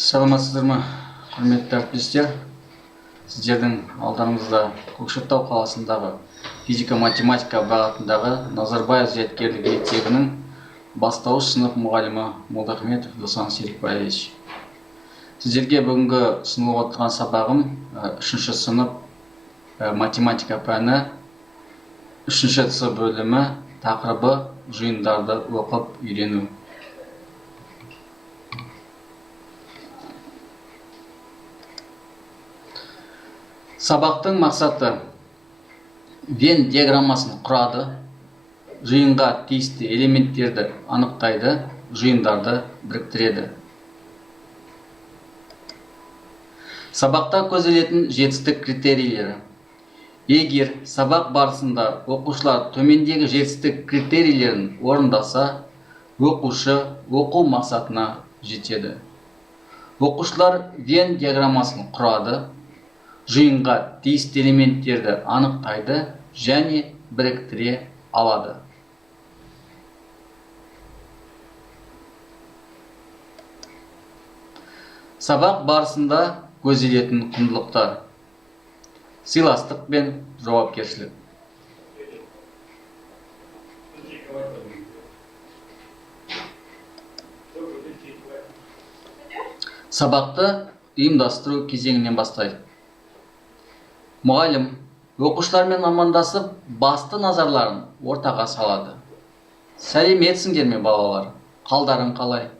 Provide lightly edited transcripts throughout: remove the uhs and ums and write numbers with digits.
Саламатсыздар ма, құрметті әріптестер? Сіздердің алдарыңызда Көкшетау қаласындағы физика-математика бағытындағы Назарбаев зияткерлік мектебінің бастауыш сынып мұғалімі Молдахметов Дусан Серикбаевич. Сіздерге бүгінгі ұсынылып отырған сабағым 3-ші сынып математика пәні 3-ші С бөлімі тақырыбы жиындарды оқып үйрену. Сабақтың мақсаты Вен диаграммасын құрады, жиынға тиісті элементтерді анықтайды, жиындарды біріктіреді. Сабақта көзделетін жетістік критерийлері. Егер сабақ барысында оқушылар төмендегі жетістік критерийлерін орындаса, оқушы оқу мақсатына жетеді. Оқушылар Вен диаграммасын құрады, жиынға тиісті элементтерді анықтайды және біріктіре алады. Сабақ барысында көзделетін құндылықтар: сыйластық пен жауапкершілік. Сабақты ұйымдастыру кезеңінен бастайық. Мұғалім оқушылармен амандасып, басты назарларын ортаға салады. Сәлеметсіңдер ме балалар? Қалдарың қалай?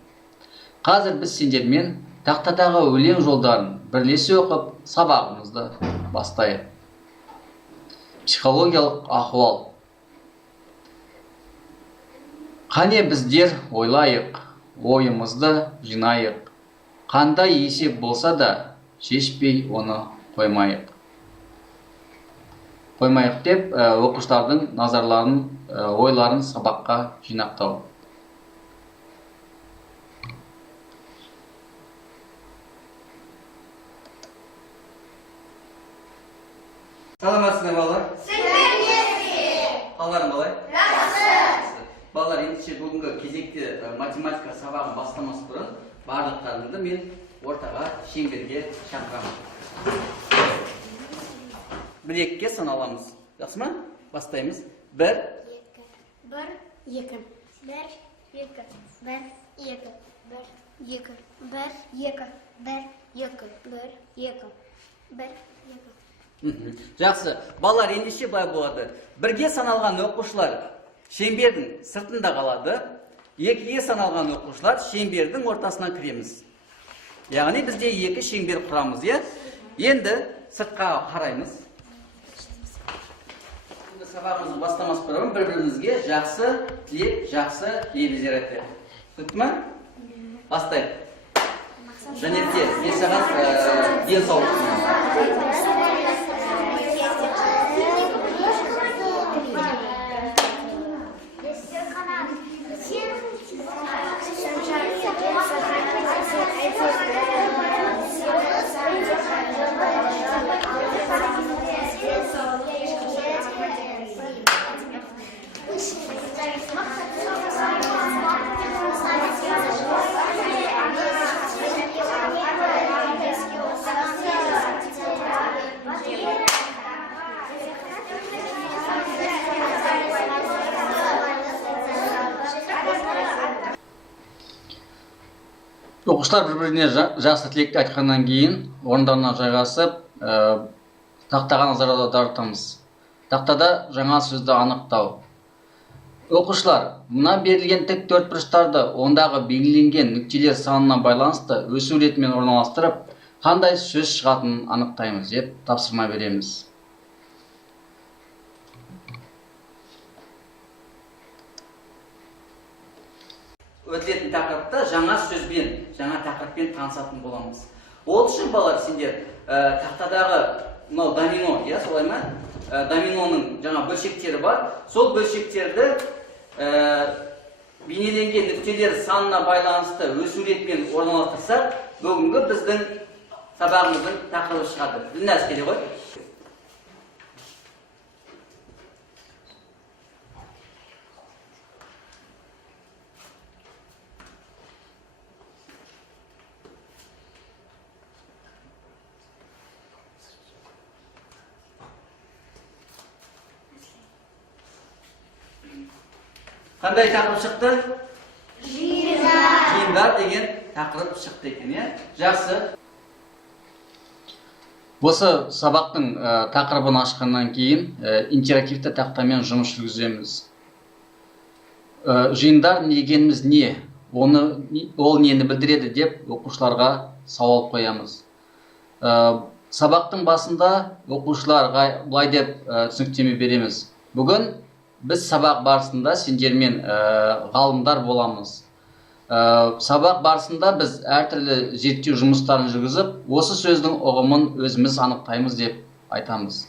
Қазір біз сендермен тақтадағы өлең жолдарын бірлесе оқып, сабағымызды бастайық. Психологиялық ахуал. Қане біздер ойлайық, ойымызды жинайық. Қандай есеп болса да, шешпей оны қоймайық деп оқушылардың назарларын, ойларын сабаққа жинақтау. Саламатсыздар балалар? Қалдарың қалай? Жақсы. Балалар, ендеше бүгінгі кезекте математика сабағын бастамас бұрын барлықтарыңды мен ортаға шеңберге шақырамын. 1-2-ке саналамыз. Жақсы ма? Бастаймыз. 1 2 1 2 1 2 1 2 1 2 1 2 1 2. Жақсы. Балалар, ендеше былай болады. 1-ге саналған оқушылар шеңбердің сыртында қалады. 2-ге саналған оқушылар шеңбердің ортасына кіреміз. Яғни бізде 2 шеңбер құрамыз, е? Енді сыртқа қараймыз. Сабағымызды бастамас бұрын бір-бірімізге жақсы тілек, жақсы лебіздер айтайық. Түсінікті ме? Бастайық. Жанерке, мен саған денсаулық тілеймін. Оқушылар бір-біріне жақсы тілекті айтқаннан кейін орындарына жайғасып, тақтаға назар аудартамыз. Тақтада жаңа сөзді анықтау. Оқушылар, мына берілген тік төртбұрыштарды ондағы белгіленген нүктелер санына байланысты өсу ретімен орналастырып, қандай сөз шығатынын анықтаймыз деп тапсырма береміз. Өтілетін тақырыпта жаңа сөзбен, жаңа тақырыппен танысатын боламыз. Ол үшін балалар, сендер тақтадағы домино, солай ма? Доминоның жаңа бөлшектері бар. Сол бөлшектерді бейнеленген нүктелер санына байланысты өсу ретімен орналастырсақ, бүгінгі біздің сабағымыздың тақырыбы шығады. Дінәс келе ғой. Қандай тақырып шықты? Жиындар. Жиындар деген тақырып шықты екен, иә? Жақсы. Осы сабақтың тақырыбын ашқаннан кейін интерактивті тақтамен жұмыс жүргіземіз. Жиындар дегеніміз не? Ол нені білдіреді деп оқушыларға сауал қоямыз. Сабақтың басында оқушыларға былай деп түсініктеме береміз. Бүгін біз сабақ барысында сендермен ғалымдар боламыз. Сабақ барысында біз әртүрлі зерттеу жұмыстарын жүргізіп, осы сөздің ұғымын өзіміз анықтаймыз деп айтамыз.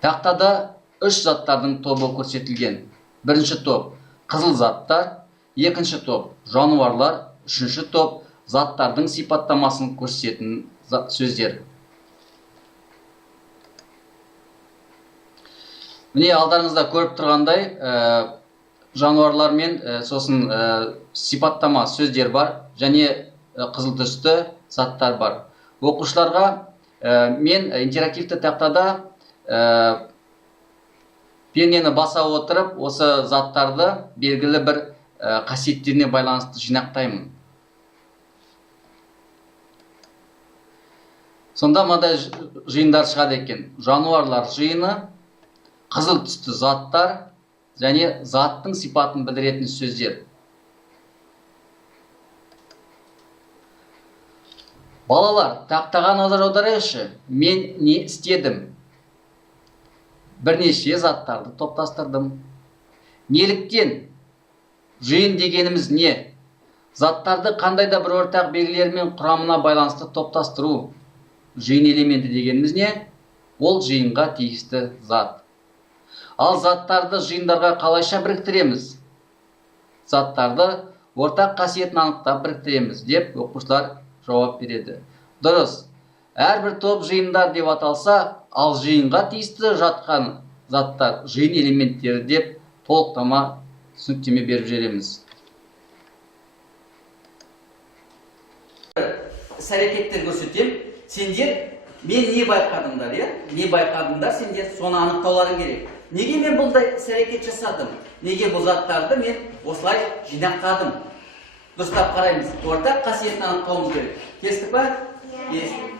Тақтада 3 заттардың тобы көрсетілген. Бірінші топ қызыл заттар, екінші топ жануарлар, үшінші топ заттардың сипаттамасын көрсететін сөздер. Міне алдарыңызда көріп тұрғандай жануарлар мен сосын сипаттама сөздер бар және қызыл түсті заттар бар. Оқушыларға мен интерактивті тақтада пенені баса отырып, осы заттарды белгілі бір қасиеттеріне байланысты жинақтаймын. Сонда мынадай жиындар шығады екен. Жануарлар жиыны, қызыл түсті заттар және заттың сипатын білдіретін сөздер. Балалар, тақтаға назар аударайықшы. Мен не істедім? Бірнеше заттарды топтастырдым. Неліктен? Жиын дегеніміз не? Заттарды қандай да бір ортақ белгілермен құрамына байланысты топтастыру. Жиын элементі дегеніміз не? Ол жиынға тиісті зат. Ал заттарды жиындарға қалайша біріктіреміз? Заттарды ортақ қасиетін анықтап біріктіреміз деп оқушылар жауап береді. Дұрыс. Әрбір топ жиындар деп аталса, ал жиынға тиісті жатқан заттар жиын элементтері деп толықтама түсініктеме беріп жібереміз. Іс-әрекеттер көрсетем. Сендер мен не байқадыңдар, иә? Не байқадыңдар, сендер соны анықтауларың керек. Неге мен бұлдай іс-әрекет жасадым? Неге бұл заттарды мен осылай жинақтадым? Дұрыстап қараймыз. Ортақ қасиетін анықтауымыз керек. Кестік па? Кестік.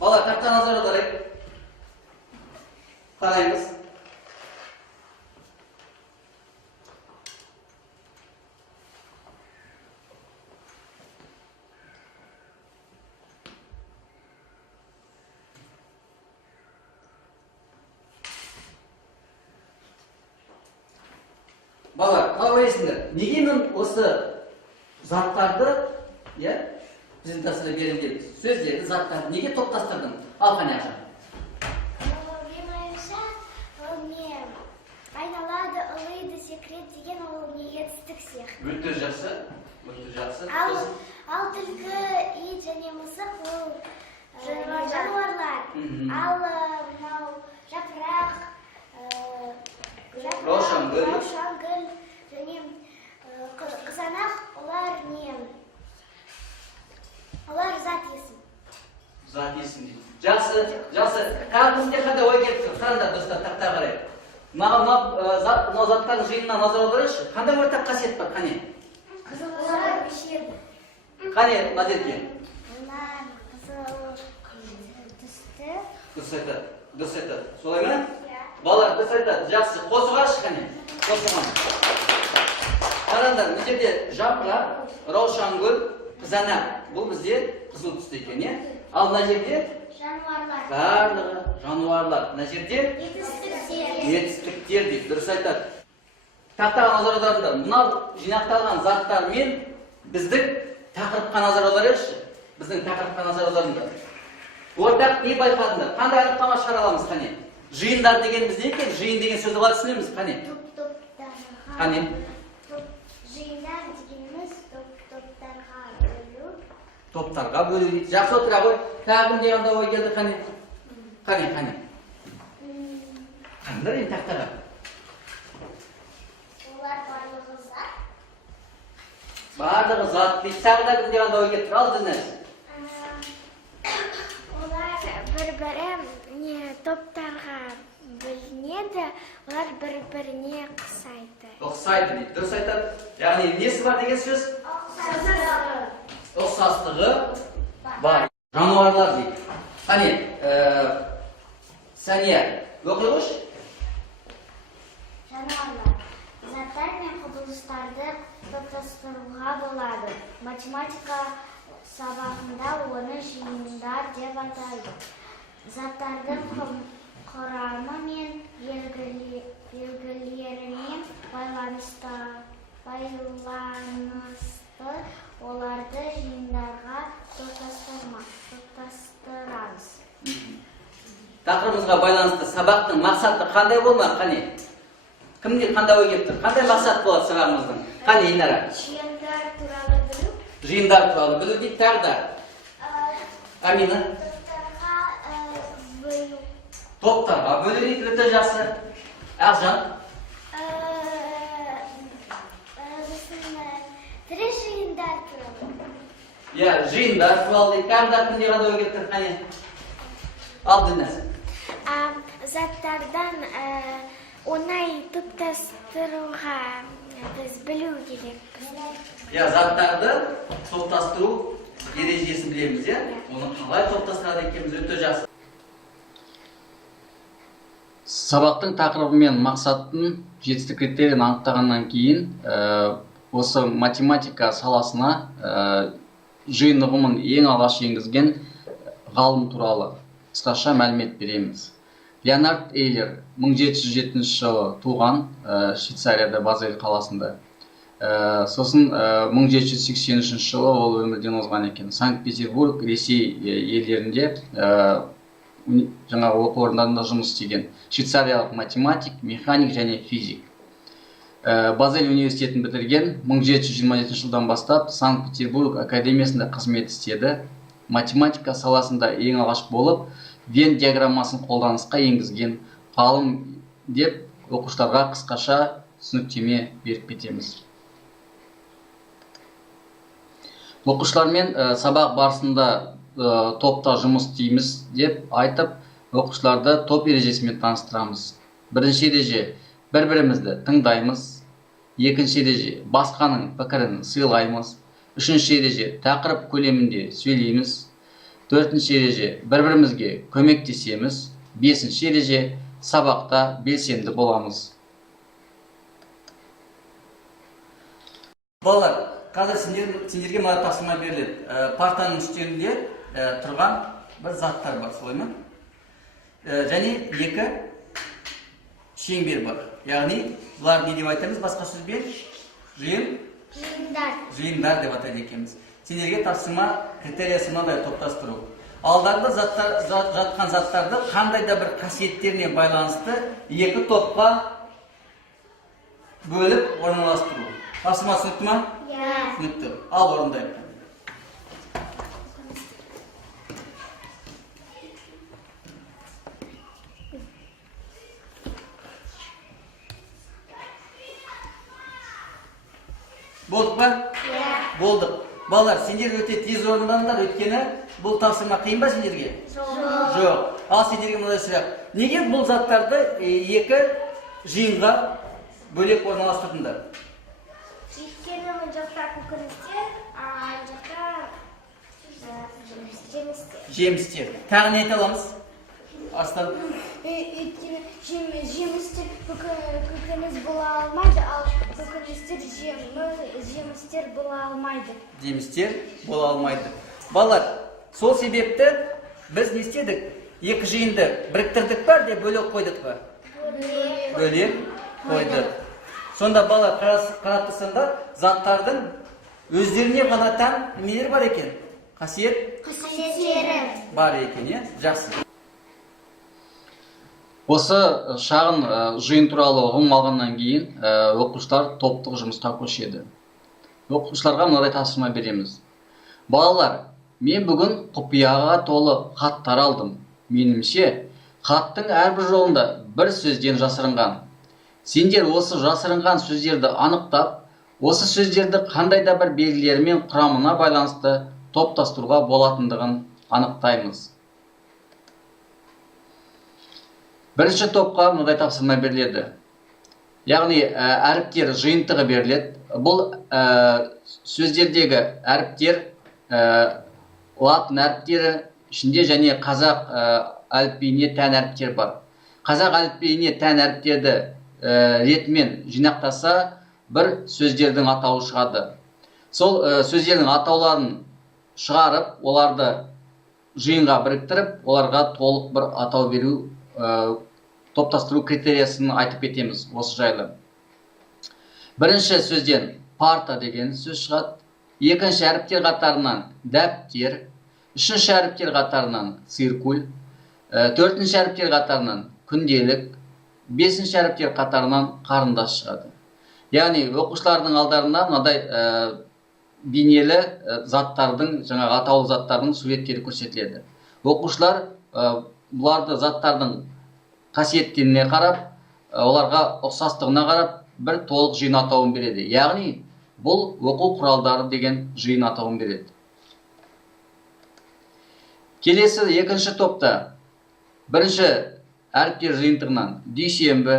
Бала, тақта назар аударайық. Қараймыз. Бала, қалай ойлайсыңдар? Неге мен осы заттарды, презентацияда берілген сөздерді, заттарды неге топтастырдым? Ал қане ақша. Мен ойымша, ол не айналады, ылыйды, секрет деген ол не етістік сияқты. Өте жақсы. Өте жақсы. Ал түлкі, ит және мысық ол жануарлар. Ал мынау жапырақ, раушан гүл және қызанақ олар не? Олар зат есім. Зат есім дейді. Жақсы, жақсы. Қағымызде қандай ой келіп тұр? Қараңдар достар, тақта қарайық. Мынау заттардың жиынына назар аударайықшы. Қандай ортақ қасиет бар, қане? Олар пішеді. Қане, Назерке? Олар қызыл түсті. Дұрыс айтады. Дұрыс айтады. Солай ма? Балалар, дұрыс айтады. Жақсы. Қосуғашы, қане? Қосуған. Қараңдар, бұл жерде жапырақ, раушангүл, қызанақ. Бұл бізде қызыл түсті екен, иә? Ал мына жерде Жануарлар. барлығы жануарлар. Мына жерде Етістіктер. етістіктер дейді. Дұрыс айтады. Тақтаға назар аударыңдар. Мынау жинақталған заттар мен біздің тақырыпқа назар аударайықшы. Біздің тақырыпқа назар аударыңдар. Ортақ не байқадыңдар? Қандай анықтама шығара аламыз, қане? Жиындар дегеніміз не екен? Жиын деген сөзді қалай түсінеміз, қане? Топ-топтарға. Қане? Жиындар дегеніміз топтарға бөлу. Топтарға бөлу дейді. Жақсы отыра ғой. Тағы кімде қандай ой келді, қане? Қане? Қаңдар енді тақтаға? Олар барлығы зат. Барлығы зат дейді. Тағы да кімде қандай ой келді? Ал Дінәс. Олар бір-бірі топтарға білінеді, олар бір-біріне ұқсайды. Ұқсайды дейді. Дұрыс айтады. Яғни несі бар деген сөз? Ұқсастығы бар. Жануарлар дейді. Қане, Сәния, оқи қойшы. Жануарлар. Заттар мен құбылыстарды топтастыруға болады. Математика сабағында оны жиындар деп атайды. Заттардың құрамы мен белгілерімен байланысты оларды жиындарға топтастырамыз. Тақырыбымызға байланысты сабақтың мақсаты қандай болмақ? Қане? Кімде қандай ой келіп тұр? Қандай мақсат болады сабағымыздың? Қане, Инара? Жиындар туралы білу. Жиындар туралы білу дейді, тағы да. Амина? Топтарға бөлу. Топтарға бөлу дейді, өте жақсы. Ақжан? Тірі жиындар туралы. Иә, жиындар туралы дейді, тағы да кімде қандай ой келіп тұр? Қане? Ал Дінәс. Заттардан оңай топтастыруға біз білу керекпіз. Иә, заттарды топтастыру ережесін білеміз, иә? Оны қалай топтастырады екеніміз өте жақсы. Сабақтың тақырыбы мен мақсатын, жетістік критерийін анықтағаннан кейін, осы математика саласына жиын ұғымын ең алғаш енгізген ғалым туралы қысқаша мәлімет береміз. Леонард Эйлер 1707 жылы туған, Швейцарияда Базель қаласында. Сосын 1783 жылы ол өмірден озған екен. Санкт-Петербург, Ресей елдерінде жаңағы оқу орындарында жұмыс істеген. Швейцариялық математик, механик және физик. Базель университетін бітірген, 1727 жылдан бастап Санкт-Петербург академиясында қызмет істеді. Математика саласында ең алғаш болып, Вен диаграммасын қолданысқа енгізген ғалым деп оқушыларға қысқаша түсініктеме беріп кетеміз. Оқушылармен сабақ барысында топта жұмыс істейміз деп айтып, оқушыларды топ ережесімен таныстырамыз. Бірінші ереже бір-бірімізді тыңдаймыз. Екінші ереже басқаның пікірін сыйлаймыз. Үшінші ереже тақырып көлемінде сөйлейміз. Төртінші ереже бір-бірімізге көмектесеміз. Бесінші ереже сабақта белсенді боламыз. Балалар, қазір сендерге мына тапсырма беріледі. Партаның үстелінде тұрған бір заттар бар, солай ма? Және екі шеңбер бар. Яғни, бұлар не деп айтамыз басқа сөзбен? Жиындар деп атайды екенбіз. Сендерге тапсырма критериясы мынадай топтастыру. Алдарында жатқан заттарды қандай да бір қасиеттеріне байланысты екі топқа бөліп орналастыру. Тапсырма түсінікті ма? Иә. Түсінікті. Ал орындайық. Болдық па? Иә. Болдық. Балалар, сендер өте тез орындаңдар, өйткені бұл тапсырма қиын ба сендерге? Жоқ. Ал сендерге мынадай сұрақ. Неге бұл заттарды екі жиынға бөлек орналастырдыңдар? Өйткені мына жақта көкөністер, ана жақта жемістер. Жемістер. Тағы не айта аламыз? Арыстан. Өйткені жемістер көкөніс бола алмайды, ал көкөністер жемістер бола алмайды. Жемістер бола алмайды. Балалар, сол себепті біз не істедік? Екі жиынды біріктірдік па, деп бөлек қойдық па? Бөлек қойдық. Сонда балалар қарап тұрсаңдар, заттардың өздеріне ғана тән немелер бар екен? Қасиеттері бар екен, е? Жақсы. Осы шағын жиын туралы ұғым алғаннан кейін оқушылар топтық жұмысқа көшеді. Оқушыларға мынадай тапсырма береміз. Балалар, мен бүгін құпияға толы хаттар алдым. Менімше, хаттың әрбір жолында бір сөзден жасырынған. Сендер осы жасырынған сөздерді анықтап, осы сөздерді қандай да бір белгілері мен құрамына байланысты топтастыруға болатындығын анықтаймыз. Бірінші топқа мынадай тапсырма беріледі. Яғни әріптер жиынтығы беріледі. Бұл сөздердегі әріптер латын әріптері ішінде және қазақ әліпбиіне тән әріптер бар. Қазақ әліпбиіне тән әріптерді ретімен жинақтаса, бір сөздердің атауы шығады. Сол сөздердің атауларын шығарып, оларды жиынға біріктіріп, оларға толық бір атау беру, топтастыру критериясын айтып кетеміз осы жайлы. Бірінші сөзден парта деген сөз шығады. Екінші әріптер қатарынан дәптер, үшінші әріптер қатарынан циркуль, төртінші әріптер қатарынан күнделік, бесінші әріптер қатарынан қарындас шығады. Яғни оқушылардың алдарында мынадай бейнелі заттардың, жаңағы атаулы заттардың суреттері көрсетіледі. Оқушылар бұларды заттардың қасиеттеріне қарап, оларға ұқсастығына қарап, бір толық жиын атауын береді. Яғни бұл оқу құралдары деген жиын атауын береді. Келесі екінші топта бірінші әріптер жиынтығынан дүйсенбі,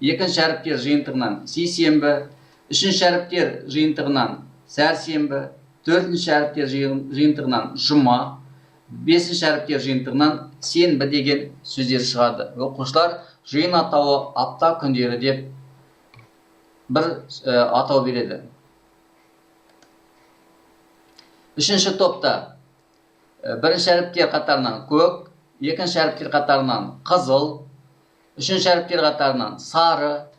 екінші әріптер жиынтығынан сейсенбі, үшінші әріптер жиынтығынан сәрсенбі, төртінші әріптер жиынтығынан жұма, бесінші әріптер жиынтығынан сенбі деген сөздер шығады. Оқушылар жиын атауы апта күндері деп бір атау береді. Үшінші топта бірінші әріптер қатарынан көк, екінші әріптер қатарынан қызыл, үшінші әріптер қатарынан сары,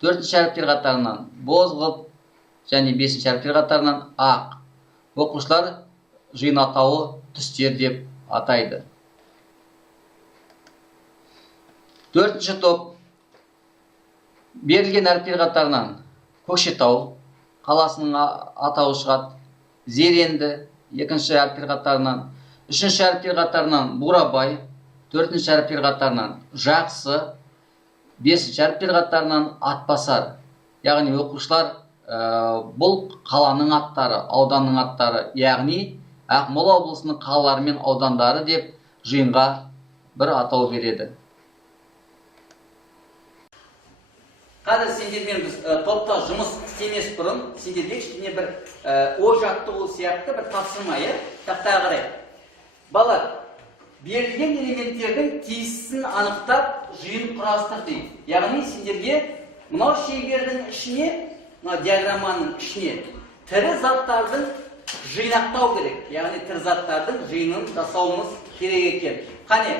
төртінші әріптер қатарынан бозғылт және бесінші әріптер қатарынан ақ. Оқушылар жиын атауы түстер деп атайды. Төртінші топ берілген әріптер қатарынан Көкшетау қаласының атауы шығады. Зеренді екінші әріптер қатарынан, үшінші әріптер қатарынан Бурабай, төртінші әріптер қатарынан Жақсы, бесінші әріптер қатарынан Атбасар. Яғни оқушылар бұл қаланың аттары, ауданның аттары, яғни Ақмола облысының қалалары мен аудандары деп жиынға бір атау береді. Қазір сендермен біз топта жұмыс істемес бұрын, сендерге кішкене бір ой жаттығу сияқты бір тапсырма, тақтаға қарай. Балалар, берілген элементтердің тиісін анықтап жиын құрастыр дейді. Яғни сендерге мынау шеңбердің ішіне, мына диаграмманың ішіне тірі заттардың жинақтау керек. Яғни тірі заттардың жиынын жасауымыз керек екен. Қане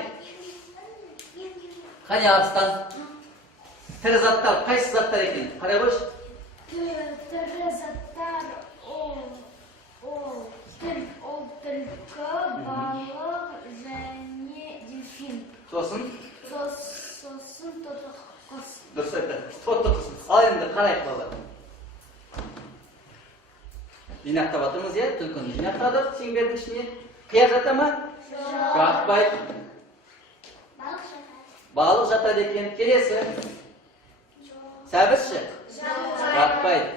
Арыстан? Тірі заттар, қайсы заттар екен? Қарай қойшы. Тірі заттар ол түлкі, балық және дельфин. Сосын? Сосын тотық құс. Дұрыс айтты. Тотық құс. Ал енді қарайық балалар. Жинақтап атырмыз, түлкіні жинақтадық шеңбердің ішіне. Қия жата ма? Жатпайды. Балық жатады екен. Келесі. Сәбізші? Жатпайды.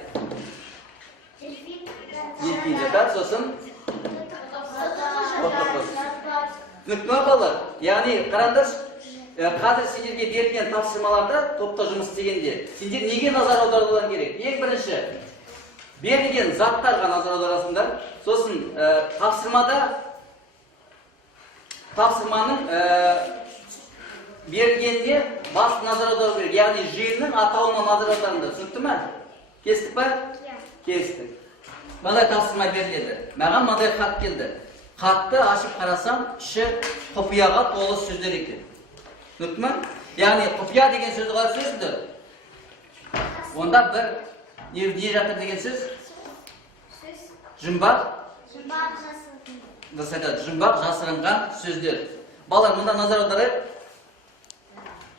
Дельфин жатады, сосын? Түсінікті ма балалар? Яғни қараңдаршы, қазір сендерге берілген тапсырмаларда топта жұмыс істегенде сендер неге назар аударуларың керек? Ең бірінші, берілген заттарға назар аударасыңдар. Сосын тапсырманың берілгенде басты назар аудару керек. Яғни жиынның атауына назар аударыңдар. Түсінікті ме? Кестік па? Кестік. Мынадай тапсырма беріледі. Маған мынадай хат келді. Хатты ашып қарасам, іші құпияға толы сөздер екен. Түсінікті ме? Яғни құпия деген сөзді қалай түсінесіңдер? Онда бір не жатыр деген сөз? Жұмбақ? Жұмбақ жасырынған сөздер. Балалар, мұнда назар аударайық.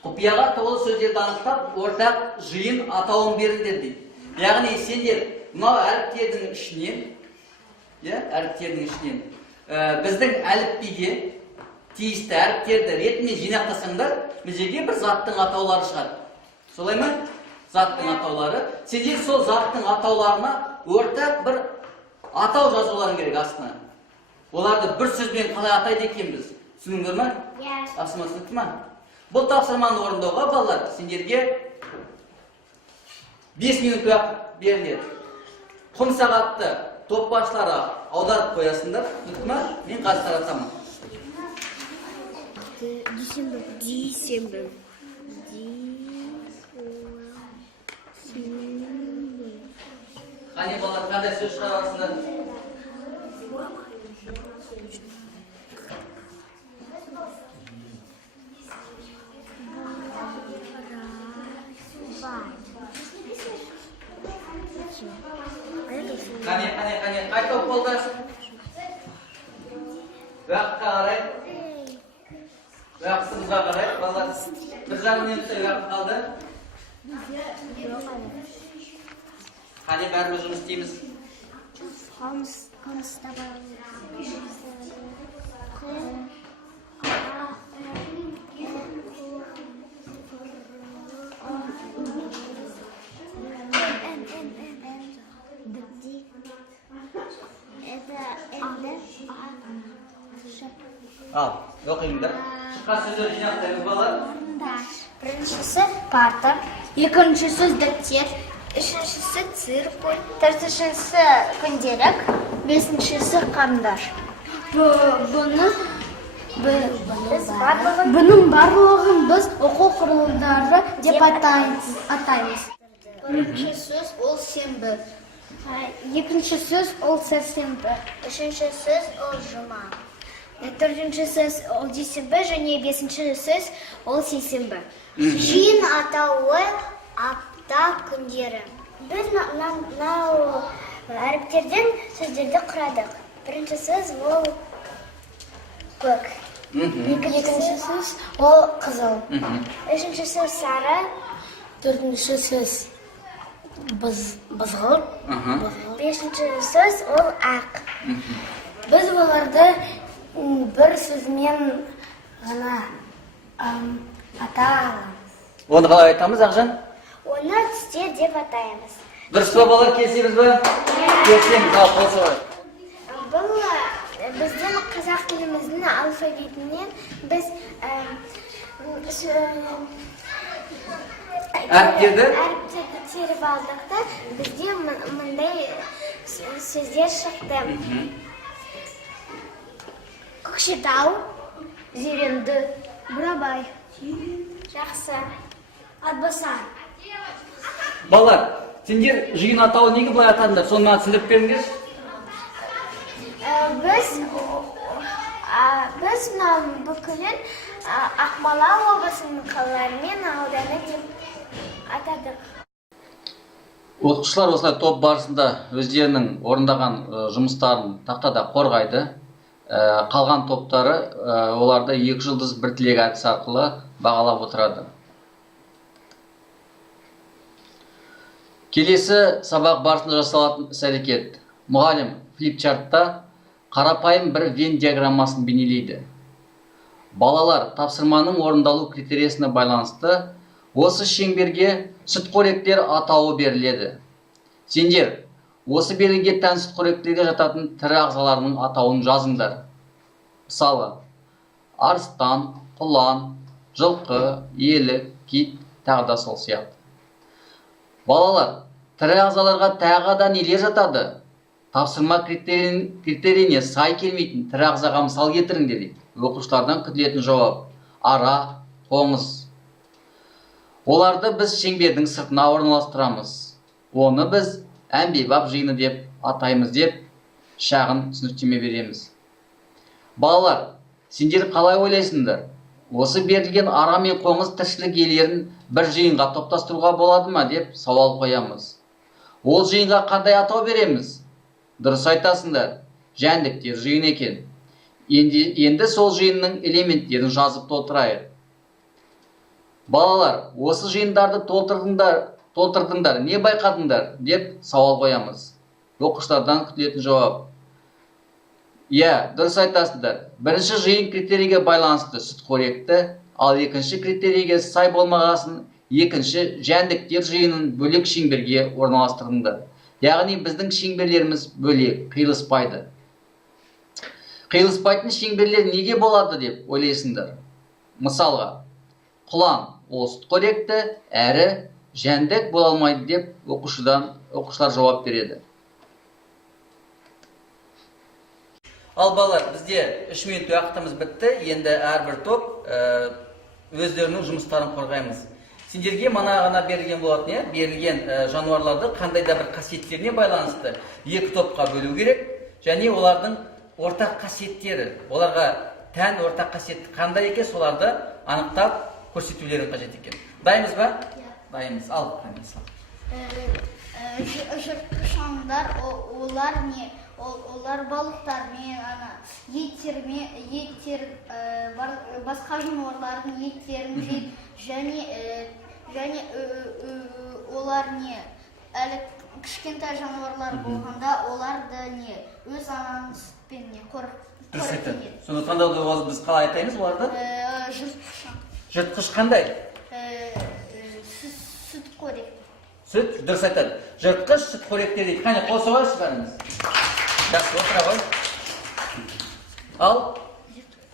Құпияға толы сөздерді анықтап, ортақ жиын атауын беріңдер дейді. Яғни сендер мынау әріптердің ішінен, біздің әліпбиге тиісті әріптерді ретімен жинақтасаңдар, бұл жерге бір заттың атаулары шығады. Солай ма? Заттың атаулары. Сендер сол заттың атауларына ортақ бір атау жазуларың керек астына. Оларды бір сөзбен қалай атайды екенбіз? Түсіндіңдер ме? Тапсырма түсінікті ме? Бұл тапсырманы орындауға балалар сендерге 5 минут уақыт беріледі. Құм сағатты топ басшылары аударып қоясыңдар. Түсінікті ме? Мен қазір таратамын. Дүйсенбі. Қане балалар, қандай сөз шығарасыңдар? Қане, қай топ болды? Уақытқа қарай. Уақытымызға қарай, балалар. 1,5 минуттай уақыт қалды. Қане бәріміз жұмыс істейміз. Ал, оқыңдар. Шыққан сөздер жинақтаймыз балалар. Біріншісі парта, екіншісі дәптер, үшіншісі циркуль, төртіншісі күнделік, бесіншісі қарындаш. Бұның барлығын біз оқу құралдары деп атаймыз. Бірінші сөз ол сенбі, екінші сөз ол сәрсенбі, үшінші сөз ол жұма. Төртінші сөз ол дүйсенбі және бесінші сөз ол сейсенбі. Жиын атауы апта күндері. Біз мынау әріптерден сөздерді құрадық. Бірінші сөз ол көк. Екінші сөз ол қызыл. Үшінші сөз сары. Төртінші сөз бызғылт. Бесінші сөз ол ақ. Біз оларды бір сөзмен ғана атаймыз. Оны қалай айтамыз, Ақжан? Оны түстер деп атаймыз. Дұрыс па балалар, келісеміз бе? Келісеміз, ал қол солай. Бұл біздің қазақ тіліміздің алфавитінен біз әріптерді теріп алдық та бізде мындай сөздер шықты. Көкшетау, Зеренді, Бурабай, Жақсы, Атбасар. Балалар, сендер жиын атауы неге былай атадыңдар? Соны маған түсіндіріп беріңдерші. Біз мынау бүкілін Ақмола облысының қалалары мен ауданы деп атадық. Оқушылар осылай топ барысында өздерінің орындаған жұмыстарын тақтада қорғайды. Қалған топтары оларды 2 жұлдыз 1 тілек әдісі арқылы бағалап отырады. Келесі сабақ барысында жасалатын іс-әрекет. Мұғалім флипчартта қарапайым бір Вен диаграммасын бейнелейді. Балалар тапсырманың орындалу критериясына байланысты осы шеңберге сүтқоректер атауы беріледі. Сендер осы берілген тән сүтқоректерге жататын тірі ағзаларының атауын жазыңдар. Мысалы, арыстан, құлан, жылқы, елік, кит, тағы да сол сияқты. Балалар, тірі ағзаларға тағы да нелер жатады? Тапсырма критерийіне сай келмейтін тірі ағзаға мысал келтіріңдер дейді. Оқушылардан күтілетін жауап: ара, қоңыз. Оларды біз шеңбердің сыртына орналастырамыз. Оны біз әмбебап жиыны деп атаймыз деп шағын түсініктеме береміз. Балалар, сендер қалай ойлайсыңдар? Осы берілген ара мен қоңыз тіршілік иелерін бір жиынға топтастыруға болады ма деп сауал қоямыз. Ол жиынға қандай атау береміз? Дұрыс айтасыңдар, жәндіктер жиын екен. Енді сол жиынның элементтерін жазып толтырайық. Балалар, осы жиындарды толтырдыңдар, не байқадыңдар деп сауал қоямыз. Оқушылардан күтілетін жауап: иә, дұрыс айтасыңдар. Бірінші жиын критерийге байланысты сүтқоректі, ал екінші критерийге сай болмағасын екінші жәндіктер жиынын бөлек шеңберге орналастырдыңдар. Яғни біздің шеңберлеріміз бөлек, қиылыспайды. Қиылыспайтын шеңберлер неге болады деп ойлайсыңдар? Мысалға, құлан ол сүтқоректі, әрі жәндік бола алмайды деп оқушылар жауап береді. Ал балалар, бізде 3 минут уақытымыз бітті. Енді әрбір топ өздерінің жұмыстарын қорғаймыз. Сендерге мана ғана берілген болатын, берілген жануарларды қандай да бір қасиеттеріне байланысты екі топқа бөлу керек, және олардың ортақ қасиеттері, оларға тән ортақ қасиеті қандай екен, соларды анықтап көрсетулерін қажет екен. Дайынбыз ба? Дайынбыз. Ал, жыртқыштар олар не? Олар балықтар мен еттер басқа жануарлардың еттерін жейді, және олар не? Әлі кішкентай жануарлар болғанда оларды не? Өз ананың сүтпен не? Қоректенеді. Сондықтан да біз қалай айтаймыз оларды? Жыртқыш. Жыртқыш қандай? Сүтқорек. Сүт, дұрыс айтады. Жыртқыш сүтқоректер дейді. Қане, қол соғайсыз бәріңіз. Жақсы, отыра ғой. Ал,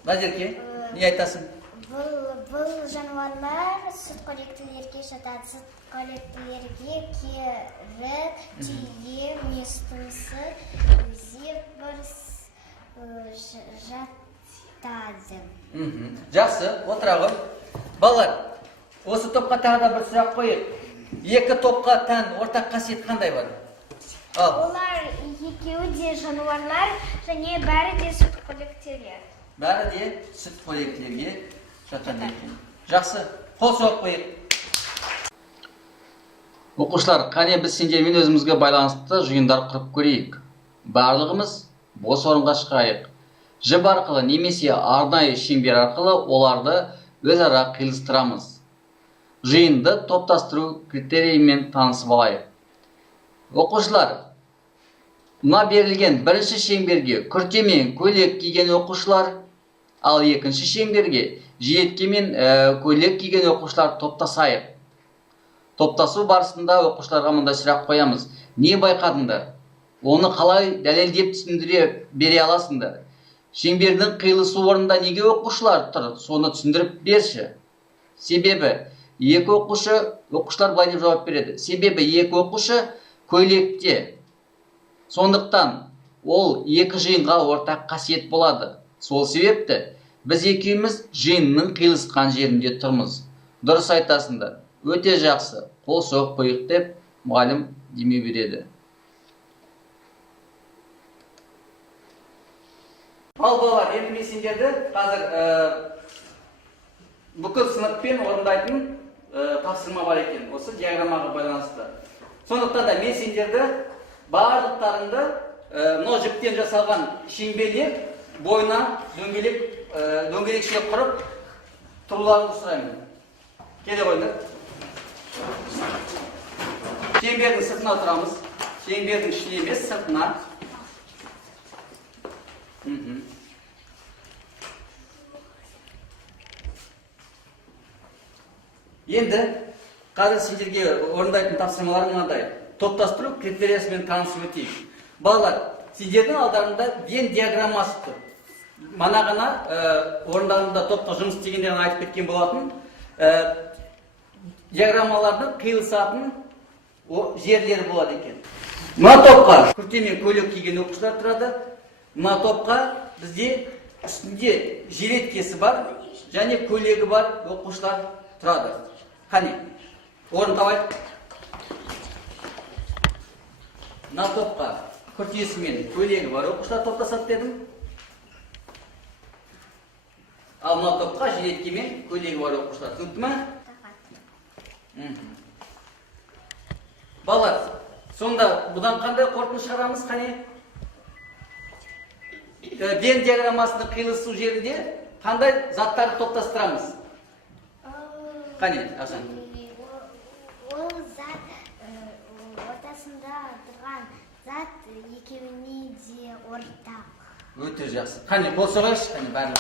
Назерке, не айтасың? Бұл жануарлар сүтқоректілерге жатады. Сүтқоректілерге кері, түйе, мүйізтұмсы, зебр жатады. Жақсы, отыра ғой. Балалар, осы топқа тағы да бір сұрақ қойып. Екі топқа тән ортақ қасиет қандай бар? Олар екеуі де жануарлар, және бәрі де сүтқоректілер. Бәрі де сүтқоректілерге жатады екен. Жақсы, қол соғып қойып. Оқушылар, қане біз сендермен өзімізге байланысты жиындар құрып көрейік. Барлығымыз бос орынға шығайық. Жіп арқылы немесе арнайы шеңбер арқылы оларды өзара қиылыстырамыз. Жиынды топтастыру критерийімен танысып алайық. Оқушылар, мына берілген бірінші шеңберге күрте мен көйлек киген оқушылар, ал екінші шеңберге жилетке мен көйлек киген оқушылар топтасайық. Топтасу барысында оқушыларға мындай сұрақ қоямыз. Не байқадыңдар? Оны қалай дәлелдеп түсіндіре бере аласыңдар? Шеңбердің қиылысу орнында неге оқушылар тұр? Соны түсіндіріп берші. Себебі екі оқушылар былай деп жауап береді. Себебі екі оқушы көйлекте. Сондықтан ол екі жиынға ортақ қасиет болады. Сол себепті біз екеуміз жиынның қиылысқан жерінде тұрмыз. Дұрыс айтасыңдар. Өте жақсы. Қол соғып қойық деп мұғалім демеу береді. Ал балалар, енді мен сендерді қазір бүкіл сыныппен орындайтын тапсырма бар екен, осы диаграммаға байланысты. Сондықтан да мен сендерді барлықтарыңды мынау жіптен жасалған шеңберлер бойына дөңгелекше құрып тұруларыңды сұраймын. Келе қойыңдар. Шеңбердің сыртына тұрамыз. Шеңбердің ішіне емес, сыртына. Енді қазір сендерге орындайтын тапсырмаларым мынадай. Топтастыру критериясымен танысып өтейік. Балалар, сендердің алдарында Вен диаграммасы тұр. Мана ғана орындарында топқа жұмыс істегенде ғана айтып кеткен болатын. Диаграммалардың қиылысатын жерлері болады екен. Мына топқа күрте мен көйлек киген оқушылар тұрады. Мына топқа бізде үстінде жилеткесі бар және көйлегі бар оқушылар тұрады. Қане, орын табайық. Мына топқа күртесі мен көйлегі бар оқушылар топтасады дедім. Ал мына топқа жилетке мен көйлегі бар оқушылар. Түсінікті ме? Балалар, сонда бұдан қандай қорытынды шығарамыз? Қане? Вен диаграммасының қиылысу жерінде қандай заттарды топтастырамыз? Қане, Ақжан? Ол зат ортасында тұрған зат екеуіне де ортақ. Өте жақсы. Қане, қол соғайықшы, қане, бәрін.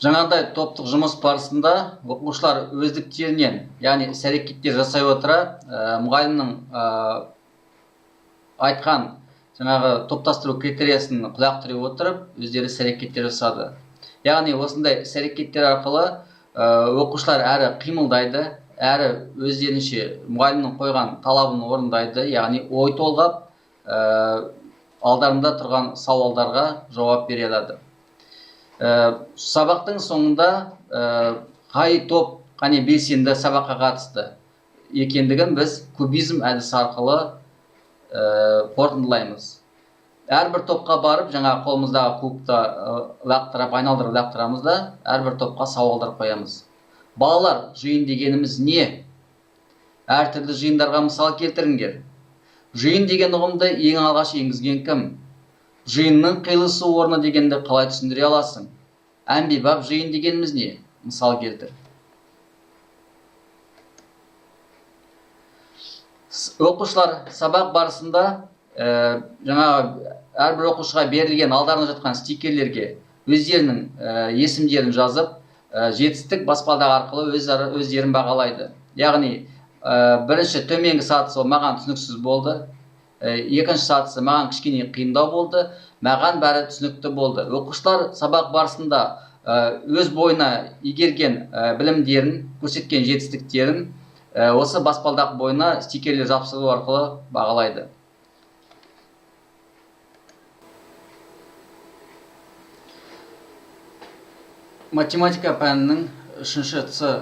Жаңағыдай топтық жұмыс барысында оқушылар өздіктерінен, яғни іс-әрекеттер жасай отыра, мұғалімнің айтқан жаңағы топтастыру критериясын құлақ түре отырып, өздері іс-әрекеттер жасады. Яғни осындай іс-әрекеттер арқылы оқушылар әрі қимылдайды, әрі өздерінше мұғалімнің қойған талабын орындайды, яғни ой толғап, алдарында тұрған сауалдарға жауап бере алады. Сабақтың соңында қай топ қане белсенді сабаққа қатысты екендігін біз кубизм әдісі арқылы қорытындылаймыз. Әрбір топқа барып, жаңа қолымыздағы кубты лақтырып, айналдырып лақтырамыз да, әрбір топқа сауалдар қоямыз. Балалар, жиын дегеніміз не? Әртүрлі жиындарға мысал келтіріңдер. Жиын деген ұғымды ең алғаш енгізген кім? Жиынның қиылысу орны дегенді қалай түсіндіре аласың? Әмбебап жиын дегеніміз не? Мысал келтір. Оқушылар сабақ барысында жаңағы әрбір оқушыға берілген алдарында жатқан стикерлерге өздерінің есімдерін жазып, жетістік баспалдағы арқылы өздерін бағалайды. Яғни, бірінші төменгі сатысы маған түсініксіз болды, екінші сатысы маған кішкене қиындау болды, маған бәрі түсінікті болды. Оқушылар сабақ барысында өз бойына игерген білімдерін, көрсеткен жетістіктерін осы баспалдақ бойына стикерлер жапсыру арқылы бағалайды. Математика пәнінің 3C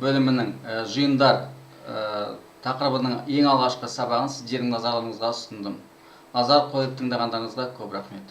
бөлімінің жиындар тақырыбының ең алғашқы сабағын сіздердің назарларыңызға ұсындым. Назар қойып тыңдағандарыңызға көп рахмет.